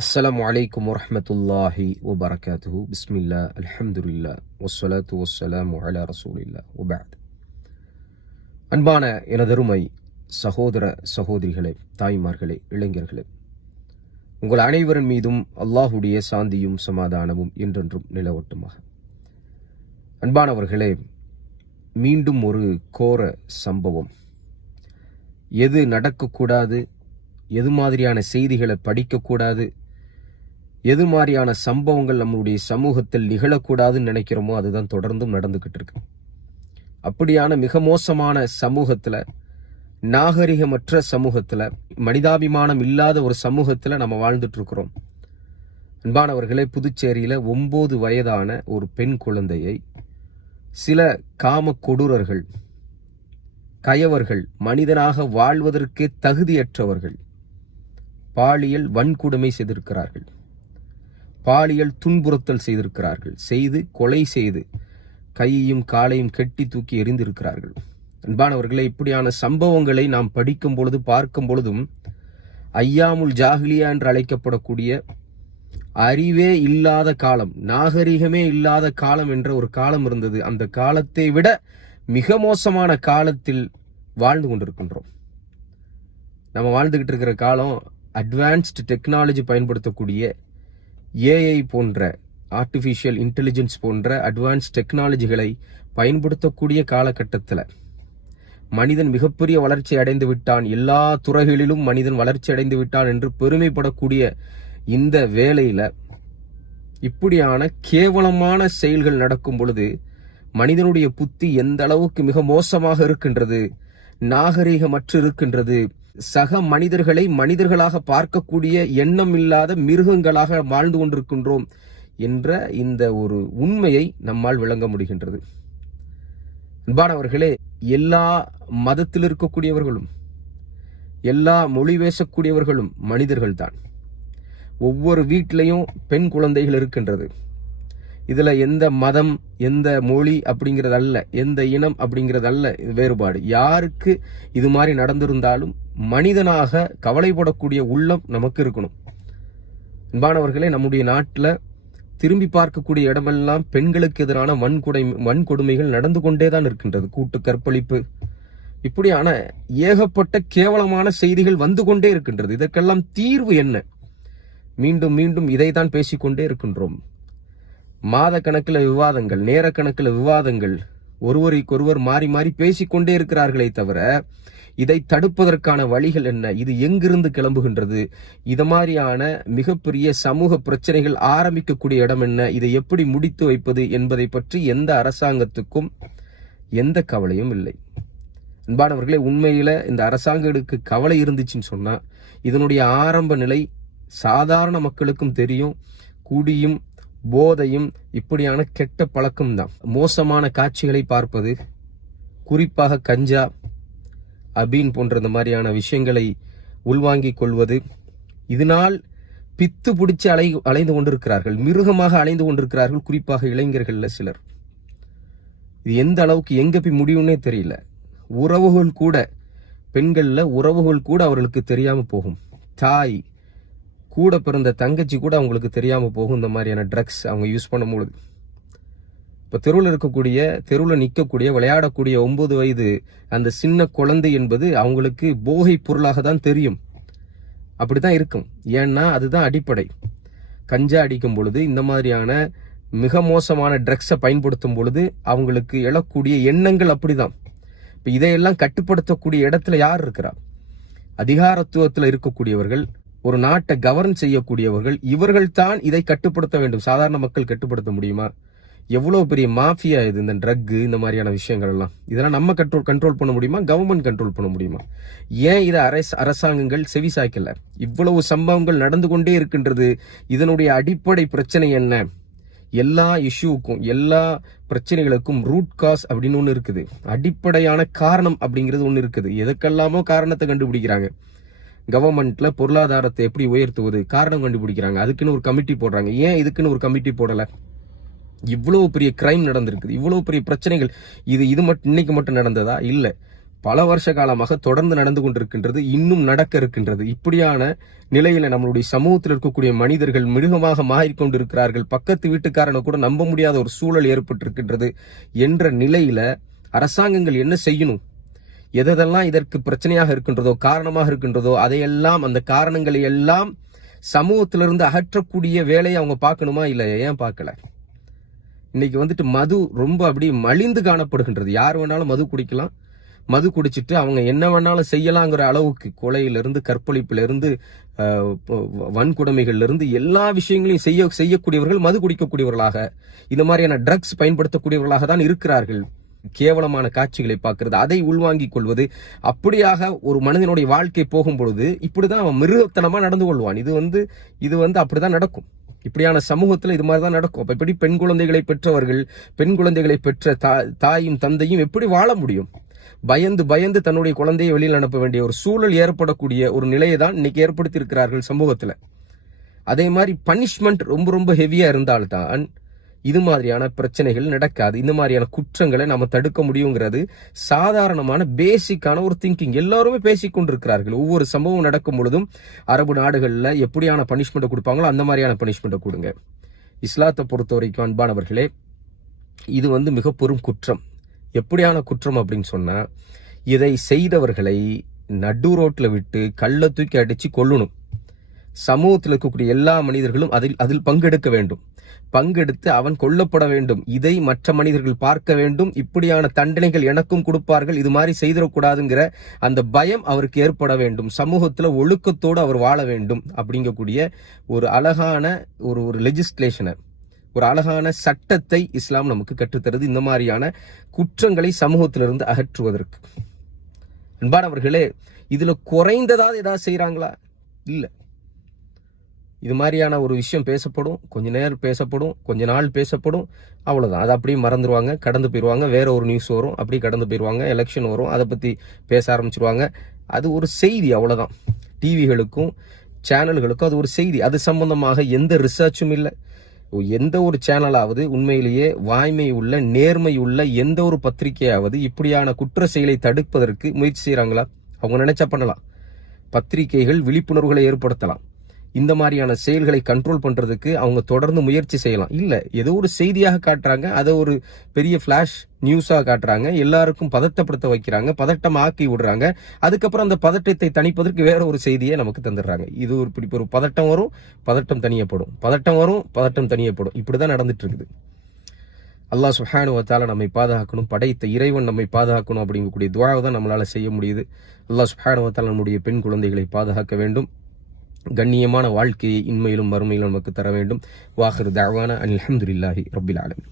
அஸ்லாம் வலைக்கம் வரமத்துல்லாஹி வபரகாத்து பிஸ்மில்லா அலமதுல்லா ஒஸ்வலாத்து ஒஸ்லாம் அலா ரசூலில்லா உபாத் அன்பான எனதருமை சகோதர சகோதரிகளே தாய்மார்களே இளைஞர்களே உங்கள் அனைவரின் மீதும் அல்லாஹுடைய சாந்தியும் சமாதானமும் என்றென்றும் நிலவட்டுமாக. அன்பானவர்களே மீண்டும் ஒரு கோர சம்பவம். எது நடக்கக்கூடாது? எது மாதிரியான செய்திகளை படிக்கக்கூடாது? எது மாதிரியான சம்பவங்கள் நம்மளுடைய சமூகத்தில் நிகழக்கூடாதுன்னு நினைக்கிறோமோ அதுதான் தொடர்ந்தும் நடந்துக்கிட்டு இருக்கு அப்படியான மிக மோசமான சமூகத்தில் நாகரிகமற்ற சமூகத்தில் மனிதாபிமானம் இல்லாத ஒரு சமூகத்தில் நம்ம வாழ்ந்துட்டு இருக்கிறோம் அன்பானவர்களே புதுச்சேரியில் ஒம்பது வயதான ஒரு பெண் குழந்தையை சில காம கொடூரர்கள் கயவர்கள் மனிதனாக வாழ்வதற்கே தகுதியற்றவர்கள் பாலியல் வன்கொடுமை செய்திருக்கிறார்கள். பாலியல் துன்புறுத்தல் செய்திருக்கிறார்கள். செய்து கொலை செய்து கையையும் காலையும் கெட்டி தூக்கி எரிந்திருக்கிறார்கள் அன்பானவர்களே இப்படியான சம்பவங்களை நாம் படிக்கும் பொழுது பார்க்கும் பொழுதும் ஐயாமுல் ஜாகிலியா என்று அழைக்கப்படக்கூடிய அறிவே இல்லாத காலம் நாகரிகமே இல்லாத காலம் என்ற ஒரு காலம் இருந்தது. அந்த காலத்தை விட மிக மோசமான காலத்தில் வாழ்ந்து கொண்டிருக்கின்றோம். நம்ம வாழ்ந்துகிட்டு இருக்கிற காலம் அட்வான்ஸ்டு டெக்னாலஜி பயன்படுத்தக்கூடிய ஏஐ போன்ற ஆர்டிஃபிஷியல் இன்டெலிஜென்ஸ் போன்ற அட்வான்ஸ் டெக்னாலஜிகளை பயன்படுத்தக்கூடிய காலகட்டத்தில் மனிதன் மிகப்பெரிய வளர்ச்சி அடைந்து விட்டான். எல்லா துறைகளிலும் மனிதன் வளர்ச்சி அடைந்து விட்டான் என்று பெருமைப்படக்கூடிய இந்த வேலையில் இப்படியான கேவலமான செயல்கள் நடக்கும் பொழுது மனிதனுடைய புத்தி எந்த அளவுக்கு மிக மோசமாக இருக்கின்றது நாகரீகமற்று இருக்கின்றது சக மனிதர்களை மனிதர்களாக பார்க்கக்கூடிய எண்ணம் இல்லாத மிருகங்களாக வாழ்ந்து கொண்டிருக்கின்றோம் என்ற இந்த ஒரு உண்மையை நம்மால் விளங்க முடிகின்றது. அன்பானவர்களே எல்லா மதத்தில் இருக்கக்கூடியவர்களும் எல்லா மொழி பேசக்கூடியவர்களும் மனிதர்கள்தான். ஒவ்வொரு வீட்டிலையும் பெண் குழந்தைகள் இருக்கின்றது. இதில் எந்த மதம் எந்த மொழி அப்படிங்கிறது அல்ல எந்த இனம் அப்படிங்கிறது அல்ல வேறுபாடு. யாருக்கு இது மாதிரி நடந்திருந்தாலும் மனிதனாக கவலைப்படக்கூடிய உள்ளம் நமக்கு இருக்கணும். அன்பானவர்களே நம்முடைய நாட்டில் திரும்பி பார்க்கக்கூடிய இடமெல்லாம் பெண்களுக்கு எதிரான வன்கொடை வன்கொடுமைகள் நடந்து கொண்டே தான் இருக்கின்றது. கூட்டு கற்பழிப்பு இப்படியான ஏகப்பட்ட கேவலமான செய்திகள் வந்து கொண்டே இருக்கின்றது. இதற்கெல்லாம் தீர்வு என்ன? மீண்டும் மீண்டும் இதை தான் பேசிக்கொண்டே இருக்கின்றோம். மாத கணக்கில் விவாதங்கள் நேர கணக்கில் விவாதங்கள் ஒருவருக்கொருவர் மாறி மாறி பேசிக்கொண்டே இருக்கிறார்களே தவிர இதை தடுப்பதற்கான வழிகள் என்ன? இது எங்கிருந்து கிளம்புகின்றது? இது மாதிரியான மிகப்பெரிய சமூக பிரச்சனைகள் ஆரம்பிக்கக்கூடிய இடம் என்ன? இதை எப்படி முடித்து வைப்பது என்பதை பற்றி எந்த அரசாங்கத்துக்கும் எந்த கவலையும் இல்லை. அன்பானவர்களே உண்மையில் இந்த அரசாங்கத்துக்கு கவலை இருந்துச்சுன்னு சொன்னால் இதனுடைய ஆரம்ப நிலை சாதாரண மக்களுக்கும் தெரியும். குடியும் போதையும் இப்படியான கெட்ட பழக்கம் தான் மோசமான காட்சிகளை பார்ப்பது குறிப்பாக கஞ்சா அபீன் போன்ற இந்த மாதிரியான விஷயங்களை உள்வாங்கிக் கொள்வது. இதனால் பித்து பிடிச்சு அலை அலைந்து கொண்டிருக்கிறார்கள். மிருகமாக அலைந்து கொண்டிருக்கிறார்கள். குறிப்பாக இளைஞர்களில் சிலர். இது எந்த அளவுக்கு எங்கே போய் முடியும்னே தெரியல. உறவுகள் கூட பெண்களில் உறவுகள் கூட அவர்களுக்கு தெரியாமல் போகும். தாய் கூட பிறந்த தங்கச்சி கூட அவங்களுக்கு தெரியாமல் போகும். இந்த மாதிரியான ட்ரக்ஸ் அவங்க யூஸ் பண்ணும்பொழுது. இப்போ தெருவில் இருக்கக்கூடிய தெருவில் நிற்கக்கூடிய விளையாடக்கூடிய ஒன்பது வயது அந்த சின்ன குழந்தை என்பது அவங்களுக்கு போகை பொருளாக தான் தெரியும். அப்படி தான் இருக்கும். ஏன்னா அதுதான் அடிப்படை. கஞ்சா அடிக்கும் பொழுது இந்த மாதிரியான மிக மோசமான ட்ரக்ஸை பயன்படுத்தும் பொழுது அவங்களுக்கு எழக்கூடிய எண்ணங்கள் அப்படிதான். இப்போ இதையெல்லாம் கட்டுப்படுத்தக்கூடிய இடத்துல யார் இருக்கிறா? அதிகாரத்துவத்தில் இருக்கக்கூடியவர்கள் ஒரு நாட்டை கவர்ன் செய்யக்கூடியவர்கள் இவர்கள் தான் இதை கட்டுப்படுத்த வேண்டும். சாதாரண மக்கள் கட்டுப்படுத்த முடியுமா? எவ்வளோ பெரிய மாஃபியா இது இந்த ட்ரக்கு இந்த மாதிரியான விஷயங்கள் எல்லாம் இதெல்லாம் நம்ம கண்ட்ரோல் கண்ட்ரோல் பண்ண முடியுமா? கவர்மெண்ட் கண்ட்ரோல் பண்ண முடியுமா? ஏன் இதை அரசு அரசாங்கங்கள் செவி சாய்க்கல? இவ்வளவு சம்பவங்கள் நடந்து கொண்டே இருக்கின்றது. இதனுடைய அடிப்படை பிரச்சனை என்ன? எல்லா இஷ்யூவுக்கும் எல்லா பிரச்சனைகளுக்கும் ரூட் காஸ் அப்படின்னு ஒன்று இருக்குது. அடிப்படையான காரணம் அப்படிங்கிறது ஒன்று இருக்குது. எதுக்கெல்லாமோ காரணத்தை கண்டுபிடிக்கிறாங்க. கவர்மெண்ட்ல பொருளாதாரத்தை எப்படி உயர்த்துவது? காரணம் கண்டுபிடிக்கிறாங்க. அதுக்குன்னு ஒரு கமிட்டி போடுறாங்க. ஏன் இதுக்குன்னு ஒரு கமிட்டி போடலை? இவ்வளவு பெரிய கிரைம் நடந்திருக்குது இவ்வளவு பெரிய பிரச்சனைகள் இது இது மட்டும் இன்னைக்கு மட்டும் நடந்ததா? இல்லை. பல வருஷ காலமாக தொடர்ந்து நடந்து கொண்டிருக்கின்றது இன்னும் நடக்க இருக்கின்றது. இப்படியான நிலையில நம்மளுடைய சமூகத்தில் இருக்கக்கூடிய மனிதர்கள் மிருகமாக மாறிக்கொண்டிருக்கிறார்கள். பக்கத்து வீட்டுக்காரனை கூட நம்ப முடியாத ஒரு சூழல் ஏற்பட்டிருக்கின்றது என்ற நிலையில அரசாங்கங்கள் என்ன செய்யணும்? எதெல்லாம் இதற்கு பிரச்சனையாக இருக்கின்றதோ காரணமாக இருக்கின்றதோ அதையெல்லாம் அந்த காரணங்களை எல்லாம் சமூகத்திலிருந்து அகற்றக்கூடிய வேலையை அவங்க பார்க்கணுமா இல்லை ஏன் பார்க்கல? இன்னைக்கு வந்துட்டு மது ரொம்ப அப்படி மலிந்து காணப்படுகின்றது. யார் வேணாலும் மது குடிக்கலாம். மது குடிச்சிட்டு அவங்க என்ன வேணாலும் செய்யலாங்கிற அளவுக்கு கொலையிலிருந்து கற்பழிப்பிலிருந்து வன்கொடுமைகள்லேருந்து எல்லா விஷயங்களையும் செய்ய செய்யக்கூடியவர்கள் மது குடிக்கக்கூடியவர்களாக இந்த மாதிரியான ட்ரக்ஸ் பயன்படுத்தக்கூடியவர்களாக தான் இருக்கிறார்கள். கேவலமான காட்சிகளை பார்க்கறது. அதை உள்வாங்கிக் கொள்வது. அப்படியாக ஒரு மனிதனுடைய வாழ்க்கை போகும் பொழுது இப்படிதான் அவன் மிருகத்தனமா நடந்து கொள்வான். இது வந்து இது வந்து அப்படிதான் நடக்கும். இப்படியான சமூகத்தில் இது மாதிரி தான் நடக்கும். அப்போ எப்படி பெண் குழந்தைகளை பெற்றவர்கள் பெண் குழந்தைகளை பெற்ற தா- தாயும் தந்தையும் எப்படி வாழ முடியும்? பயந்து பயந்து தன்னுடைய குழந்தையை வெளியில் அனுப்ப வேண்டிய ஒரு சூழல் ஏற்படக்கூடிய ஒரு நிலையை தான் இன்னைக்கு ஏற்படுத்தி இருக்கிறார்கள் அதே மாதிரி பனிஷ்மெண்ட் ரொம்ப ரொம்ப ஹெவியா இருந்தால்தான் இது மாதிரியான பிரச்சனைகள் நடக்காது. இந்த மாதிரியான குற்றங்களை நம்ம தடுக்க முடியுங்கிறது சாதாரணமான பேசிக்கான ஒரு திங்கிங் எல்லாருமே பேசிக்கொண்டிருக்கிறார்கள் ஒவ்வொரு சம்பவம் நடக்கும் பொழுதும் அரபு நாடுகளில் எப்படியான பனிஷ்மெண்ட்டை கொடுப்பாங்களோ அந்த மாதிரியான பனிஷ்மெண்ட்டை கொடுங்க. இஸ்லாத்தை பொறுத்த வரைக்கும் அன்பானவர்களே இது வந்து மிக பெரும் குற்றம். எப்படியான குற்றம் அப்படின்னு சொன்னால் இதை செய்தவர்களை நடு ரோட்டில் விட்டு கல்லை தூக்கி அடித்து கொல்லணும். சமூகத்தில் இருக்கக்கூடிய எல்லா மனிதர்களும் அதில் அதில் பங்கெடுக்க வேண்டும். பங்கெடுத்து அவன் கொல்லப்பட வேண்டும். இதை மற்ற மனிதர்கள் பார்க்க வேண்டும். இப்படியான தண்டனைகள் எனக்கும் கொடுப்பார்கள். இது மாதிரி செய்திடக்கூடாதுங்கிற அந்த பயம் அவருக்கு ஏற்பட வேண்டும். சமூகத்தில் ஒழுக்கத்தோடு அவர் வாழ வேண்டும் அப்படிங்கக்கூடிய ஒரு அழகான ஒரு ஒரு லெஜிஸ்லேஷனை ஒரு அழகான சட்டத்தை இஸ்லாம் நமக்கு கற்றுத்தருது. இந்த மாதிரியான குற்றங்களை சமூகத்திலிருந்து அகற்றுவதற்கு. அன்பானவர்களே இதுல குறைந்ததாவது ஏதாவது செய்கிறாங்களா இல்லை. இது மாதிரியான ஒரு விஷயம் பேசப்படும். கொஞ்ச நேரம் பேசப்படும். கொஞ்ச நாள் பேசப்படும். அவ்வளோதான் அதை அப்படியே மறந்துடுவாங்க கடந்து போயிடுவாங்க வேற ஒரு நியூஸ் வரும். அப்படியே கடந்து போயிடுவாங்க எலெக்ஷன் வரும். அதை பற்றி பேச ஆரம்பிச்சிருவாங்க. அது ஒரு செய்தி அவ்வளோதான் டிவிகளுக்கும் சேனல்களுக்கும் அது ஒரு செய்தி. அது சம்பந்தமாக எந்த ரிசர்ச்சும் இல்லை. எந்த ஒரு சேனலாவது உண்மையிலேயே வாய்மை உள்ள நேர்மை உள்ள எந்த ஒரு பத்திரிகையாவது இப்படியான குற்ற செயலை தடுப்பதற்கு முயற்சி செய்கிறாங்களா அவங்க நினைச்சா பண்ணலாம். பத்திரிகைகள் விழிப்புணர்வுகளை ஏற்படுத்தலாம். இந்த மாதிரியான செயல்களை கண்ட்ரோல் பண்ணுறதுக்கு அவங்க தொடர்ந்து முயற்சி செய்யலாம். இல்லை ஏதோ ஒரு செய்தியாக காட்டுறாங்க அதை ஒரு பெரிய ஃப்ளாஷ் நியூஸாக காட்டுறாங்க எல்லாருக்கும் பதட்டப்படுத்த வைக்கிறாங்க பதட்டம் ஆக்கி விடுறாங்க. அதுக்கப்புறம் அந்த பதட்டத்தை தணிப்பதற்கு வேற ஒரு செய்தியை நமக்கு தந்துடுறாங்க. இது ஒரு இப்படி ஒரு பதட்டம் வரும் பதட்டம் தனியப்படும் பதட்டம் வரும் பதட்டம் தனியப்படும் இப்படி தான் நடந்துட்டு இருக்குது அல்லாஹ் சுஹானுவத்தால் நம்மை பாதுகாக்கணும். படைத்த இறைவன் நம்மை பாதுகாக்கணும் அப்படிங்கக்கூடிய துவாவை தான் நம்மளால் செய்ய முடியுது. அல்லாஹ் சுஹானுவத்தால் நம்முடைய பெண் குழந்தைகளை பாதுகாக்க வேண்டும். கண்ணியமான வாழ்க்கையை இன்மையிலும் மறுமையிலும் நமக்கு தர வேண்டும். வாஹிர் தாவான அல்ஹம்துலில்லாஹி ரபில் ஆலமீன்.